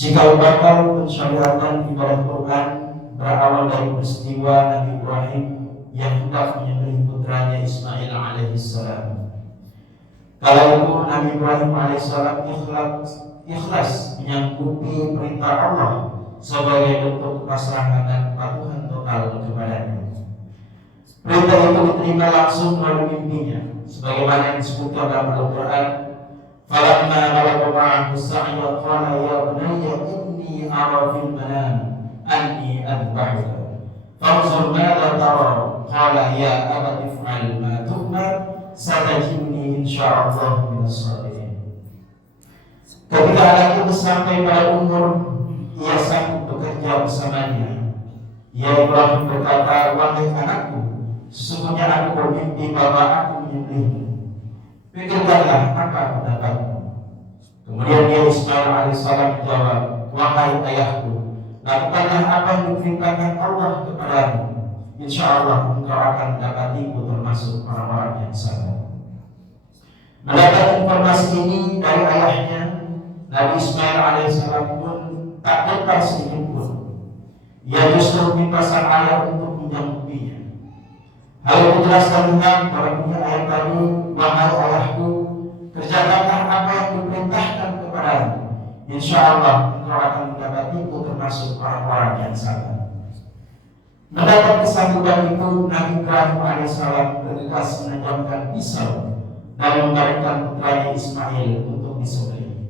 Cikal bakal pensyariatan ibadah Quran berawal dari peristiwa Nabi Ibrahim yang hendak menyembelih putranya Ismail alaihissalam. Kala itu Nabi Ibrahim alaihissalam ikhlas menyanggupi perintah Allah sebagai bentuk pasrahan dan kepatuhan total kepadanya. Perintah itu diterima langsung melalui mimpinya, sebagaimana disebutkan dalam Al-Quran. Falamma balagha ma'ahu as-sa'ya qala ya bunayya inni ara fil manam anni adbahuka fanzur madza tara qala ya abati if'al ma tu'mar satajidni insyaallah minas sabirin. Ketika anak itu sampai pada umur ia sanggup bekerja bersamanya, ia Ibrahim berkata, wahai anakku, sesungguhnya aku bermimpi bahwa aku menyembelihmu. Pikirkanlah apa pendapatmu. Kemudian dia Ismail alaihissalam menjawab, wahai ayahku, lakukanlah apa yang diperintahkan Allah kepadamu. Insya Allah engkau akan mendapatiku termasuk orang-orang yang sabar. Mendapat informasi ini dari ayahnya, Nabi Ismail alaihissalam pun tak gentar sedikit pun. Ia justru minta sang ayah untuk menyanggupinya. Hal itu jelas terlihat dalam bunyi ayat tadi, wahai ayahku, kerjakanlah apa yang diperintahkan kepadamu. Insya Allah engkau akan mendapatiku termasuk orang-orang yang sabar. Mendapat kesanggupan itu, Nabi Ibrahim alaihissalam bergegas menajamkan pisau dan membaringkan putranya Ismail untuk disembelih.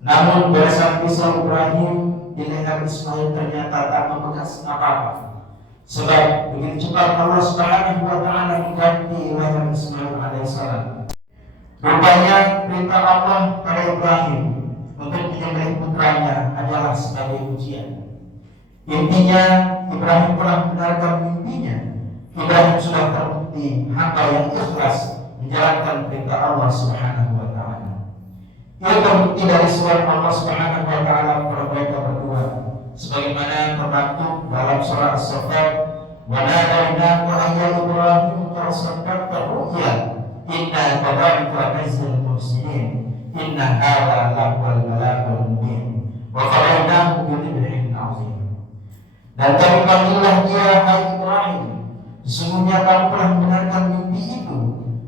Namun barisan pisau Ibrahim di leher Ismail ternyata tak membekas apa-apa. Sebab begitu cepat Allah Subhanahu wa Ta'ala mengganti leher Ismail alaihissalam. Rupanya perintah Allah pada Ibrahim untuk menyembelih putranya adalah sebagai ujian. Intinya Ibrahim telah membenarkan mimpinya. Ibrahim sudah terbukti hamba yang ikhlas menjalankan perintah Allah Subhanahu wa Ta'ala. Ia terbukti dari suara Allah Subhanahu wa Ta'ala kepada mereka berdua, sebagaimana termaktub dalam surah As-Saffat, wa nadainahu ya Ibrahim qad saddaqta ru'ya inna kadzalika najzil muhsinin inna hadza lahul balaghul mubin wa fadainahu bi dhibhin 'azim. Dan kami panggillah dia, hai Ibrahim, sesungguhnya kamu telah membenarkan mimpi itu.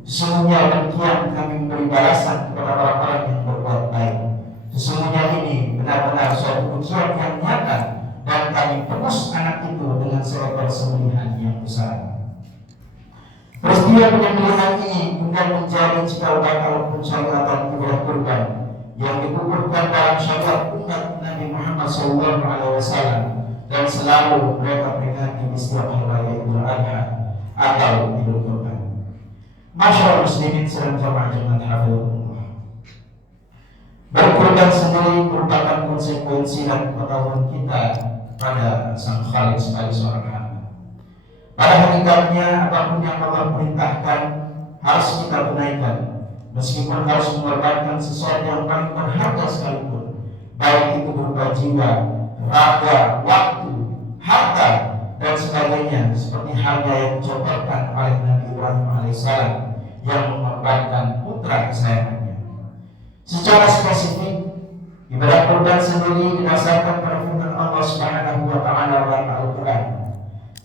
Sesungguhnya demikian kami memberi balasan kepada orang-orang yang berbuat baik. Sesungguhnya ini benar-benar suatu ujian yang nyata, dan kami tebus anak itu dengan seekor sembelihan yang besar. Peristiwa penyembelihan ini kemudian menjadi cikal bakal pensyariatan ibadah kurban yang dikukuhkan dalam syariat umat Nabi Muhammad SAW, dan selalu mereka peringati di setiap hari raya Idul Adha atau Idul Kurban. Masyaallah muslimin sedang jamaah hafizahullah. Berkurban sendiri merupakan konsekuensi dan pengetahuan kita pada Sang Khalik sebagai seorang hamba. Pada hakikatnya apapun yang Allah perintahkan harus kita tunaikan, meskipun harus mengorbankan sesuatu yang paling berharga sekalipun, baik itu berupa jiwa, raga, waktu, harta, dan sebagainya, seperti halnya yang dicontohkan oleh Nabi Ibrahim alaihissalam yang mengorbankan putra kesayangannya. Secara spesifik, ibadah kurban sendiri didasarkan pada firman Allah Subhanahu wa Ta'ala dalam Al-Quran,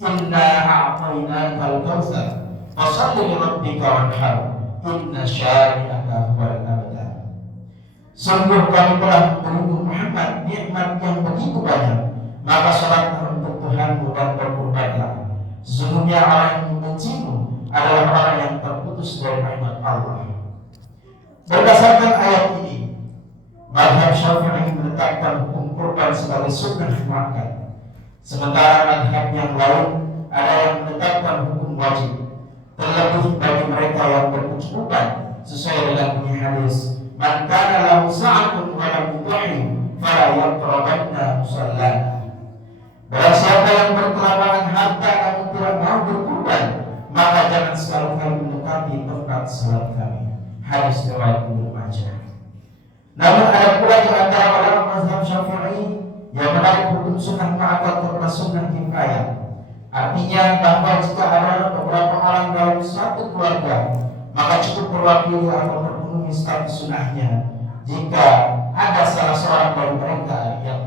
inna a'tainakal kautsar fasholli li rabbika wanhar inna syani'aka huwal abtar. Sungguh kami telah memberimu Muhammad nikmat yang begitu banyak, maka salatlah untuk Tuhanmu dan berkurbanlah. Sesungguhnya orang yang membencimu adalah orang yang terputus dari rahmat Allah. Berdasarkan ayat ini, mazhab Syafi'i menetapkan hukum kurban sebagai sunnah muakkad, sementara mazhab yang lain ada yang menetapkan hukum wajib, terlebih bagi mereka yang berkecukupan sesuai dengan bunyi hadis, man kana lahu sa'atun wa lam yudhi fala yaqrabanna musallana. Barang siapa yang berkelapangan harta namun tidak mau berkurban, maka jangan sekali-kali mendekati tempat salat kami. Hadis riwayat Ibnu Majah. Namun ada pula di antara ulama mazhab Syafi'i yang menarik hukum sunnah muakkad kepada sunnah kifayah. Artinya bahwa jika ada beberapa orang dalam satu keluarga, maka cukup perwakili atau terpenuhi status sunnahnya jika ada salah seorang dari mereka yang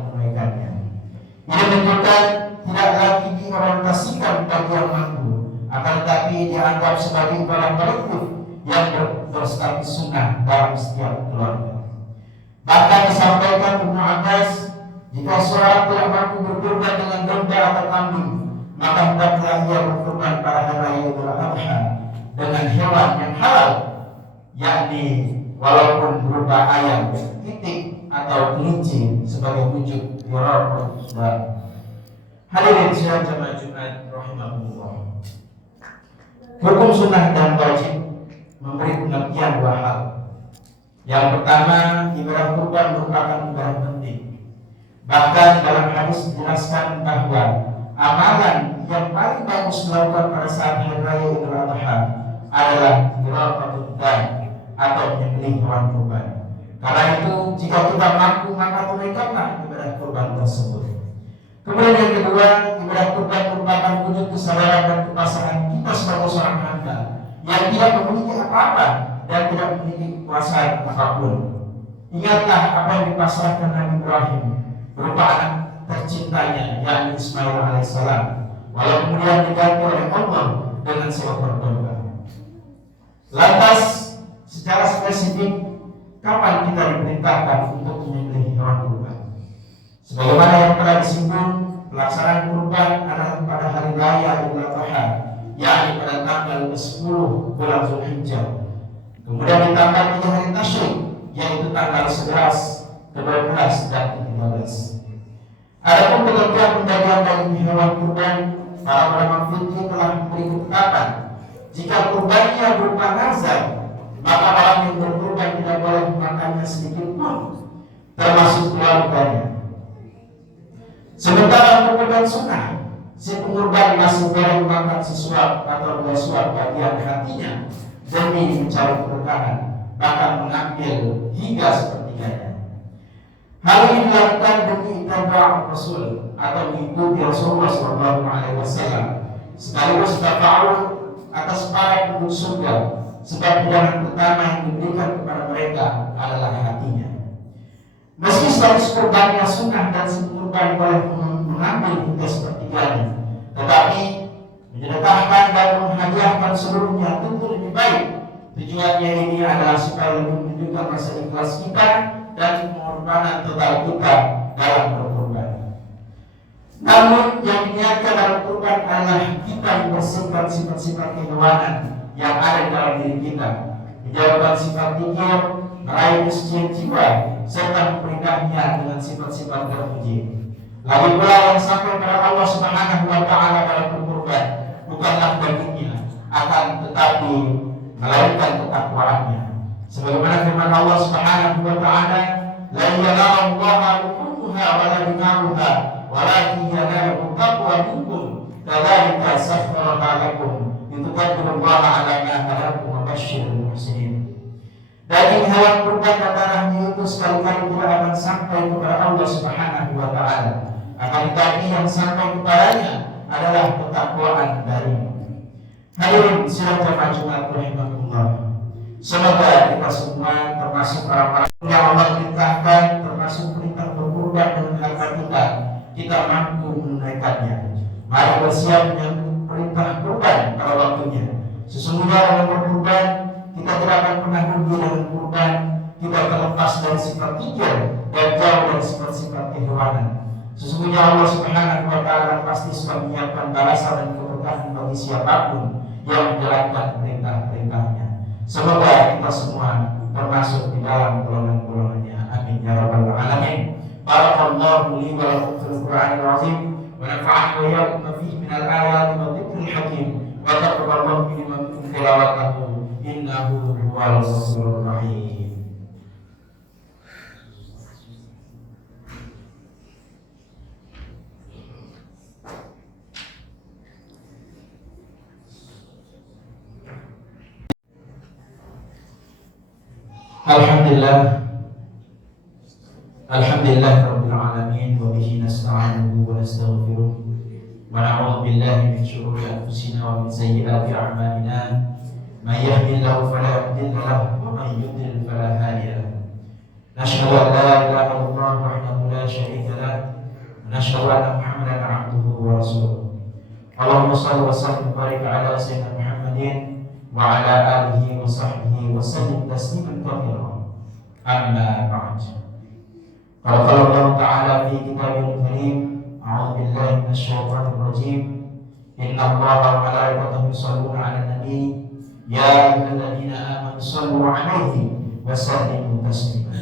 atau kambing, maka hendaklah ia berkurban pada hari raya Idul Adha dengan hewan yang halal, yakni walaupun berupa ayam, itik atau kelinci sebagai wujud qurban. Hadirin sidang jamaah Jumat rahimahullah. Hukum sunnah dan wajib memberi pengertian dua hal. Yang pertama, ibadah kurban merupakan ibadah penting. Bahkan dalam hadis dijelaskan bahwa amalan yang paling bagus dilakukan pada saat hari raya Idul Adha adalah qira'atul dam atau menyembelih hewan kurban. Karena itu jika kita mampu maka tunaikanlah ibadah kurban tersebut. Kemudian yang kedua, ibadah kurban merupakan wujud kesadaran dan kepasangan kita sebagai seorang hamba yang tidak memiliki apa-apa dan tidak memiliki kekuasaan apapun. Ingatlah apa yang dipasrahkan Nabi Ibrahim berupa anak tercintanya, yakni Ismail alaihissalam, walau kemudian diganti oleh Allah dengan seekor domba. Lantas, secara spesifik, kapan kita diperintahkan untuk menyembelih hewan kurban? Sebagaimana yang telah disinggung, pelaksanaan kurban adalah pada hari raya Idul Adha, yakni pada tanggal 10 bulan Zulhijjah. Kemudian ditambah 3 hari tasyrik, yaitu tanggal 11, 12, dan 13. Adapun pengertian pembagian daging hewan kurban, para ulama fikih telah memberi ketetapan. Jika kurbannya berupa nazar, maka orang yang berkurban tidak boleh memakannya sedikit pun, termasuk keluarganya. Sementara kurban sunnah, si pengurban masih boleh memakan sesuap atau 2 suap bagian hatinya demi mencari keberkahan, bahkan mengambil hingga sepertiganya. Hal ini dilakukan demi itaba'a Rasul atau mengikuti Rasulullah SAW, sekaligus tafa'ul atas para penduduk surga, sebab hidangan pertama yang diberikan kepada mereka adalah hatinya. Meski status kurbannya sunnah dan si kurban boleh mengambil hingga sepertiganya, tetapi menyedekahkan dan menghadiahkan seluruhnya tentu lebih baik. Tujuannya ini adalah supaya lebih menunjukkan rasa ikhlas kita dan pengorbanan total kita dalam berkurban. Namun yang diniatkan dalam kurban adalah kita membersihkan sifat-sifat kehewanan yang ada di dalam diri kita, menjauhkan sifat pikir, meraih kesucian jiwa, serta memperindahnya dengan sifat-sifat terpuji. Lagi pula yang sampai kepada Allah Subhanahu wa Ta'ala dalam berkurban bukanlah dagingnya, akan tetapi melainkan ketakwaannya. Sebagaimana firman Allah Subhanahu wa Ta'ala, la yanalu Allaha luhumuha wa la dima'uha walakin yanalu taqwa minkum kadzalika sakhkharaha lakum litukabbirullaha 'ala ma hadakum wa basyiril muhsinin. Daging hewan kurban dan darahnya itu sekali-kali tidak akan sampai kepada Allah Subhanahu wa Ta'ala, akan tetapi yang sampai kepadanya adalah ketakwaan darimu. Hadirin sidang jamaah Jumat rahimahullah, semoga kita semua termasuk orang-orang yang Allah perintahkan, termasuk perintah berkurban dengan harta kita mampu menunaikannya. Mari bersiap menyambut perintah kurban pada waktunya. Sesungguhnya dalam berkurban kita tidak akan pernah rugi dengan kurban. Kita terlepas dari sifat kikir dan jauh dari sifat-sifat kehewanan. Sesungguhnya Allah Subhanahu wa Ta'ala pasti sudah menyiapkan balasan dan keberkahan bagi siapapun yang menjalankan perintah-perintahnya. Semoga kita semua termasuk di dalam golongan-golongannya. Amin ya rabbal alamin. Barakallahu li wa lakum fil Qur'anil azim wa nafa'ani wa iyyakum fihi min al-ayati wa dhikril hakim wa taqabbalallahu minna tilawatahu innahu huwal ghafurur rahim. Alhamdulillah rabbil alamin wa bihi nasta'inu wa nastaghfiruh wa na'udzu billahi min shururi anfusina wa min sayyiati a'malina may yahdihillahu fala mudilla lahu wa may yudlil fala hadiya lahu. Nashhadu an la ilaha illallah wahdahu la syarika lahu wa nashhadu anna Muhammadan 'abduhu wa rasuluh. Allahumma shalli wa sallim wa barik ala sayyidina Muhammadin wa ala alihi wa sahbihi wa sallim tasliman katsiran. Amma ba'd. Qala Allah Ta'ala fi kitabihil karim, أعوذ بالله من الشيطان الرجيم. إن الله وملائكته يصلون على النبي يا أيها الذين آمنوا صلوا عليه وسلموا تسليما.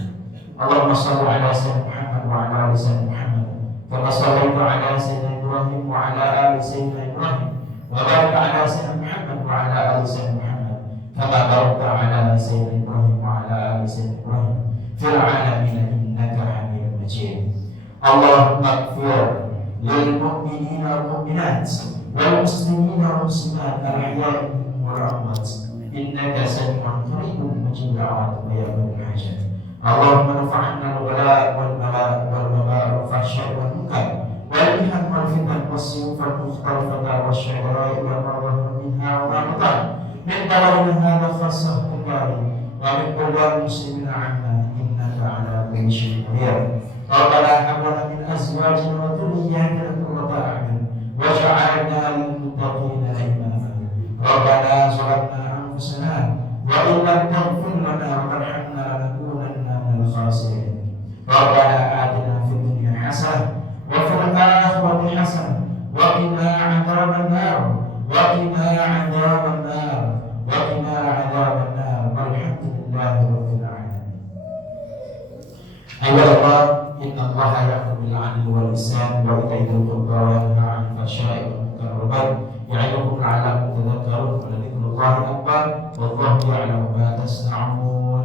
اللهم صل على سيدنا محمد وعلى آل سيدنا محمد كما صليت على سيدنا إبراهيم وعلى آل سيدنا إبراهيم وبارك على سيدنا محمد وعلى آل سيدنا محمد كما باركت على سيدنا إبراهيم وعلى آل سيدنا إبراهيم في العالمين إنك حميد مجيد. اللهم اغفر للمؤمنين والمؤمنات والمسلمين والمسلمات الأحياء منهم والأموات إنك سميع قريب مجيب دعوات يا رب الحاجات. اللهم ارفع عنا الغلاء والبلاء والوباء والفحشاء والمنكر والمحن والفتن والسيوف المختلفة والشعراء وما ظهر منها وما بطن من بلدنا هذا خاصة الكبار ومن بلدان المسلمين عنا إنك على كل شيء قدير. ربنا هب لنا من أزواجنا وذرياتنا قرة أعين واجعلنا للمتقين إماما. ربنا ظلمنا أنفسنا وإن لم تغفر لنا وترحمنا لنكونن من الخاسرين. ربنا آتنا في الدنيا حسنة وفي الآخرة حسنة وقنا عذاب النار وقنا عذاب النار وقنا عذاب النار والحمد لله رب العالمين. عباد الله إن الله يأمر بالعدل والإحسان وإيتاء ذي القربى وينهى عن الفحشاء والمنكر والبغي يعظكم لعلكم تذكرون ولذكر الله أكبر والله يعلم ما تصنعون.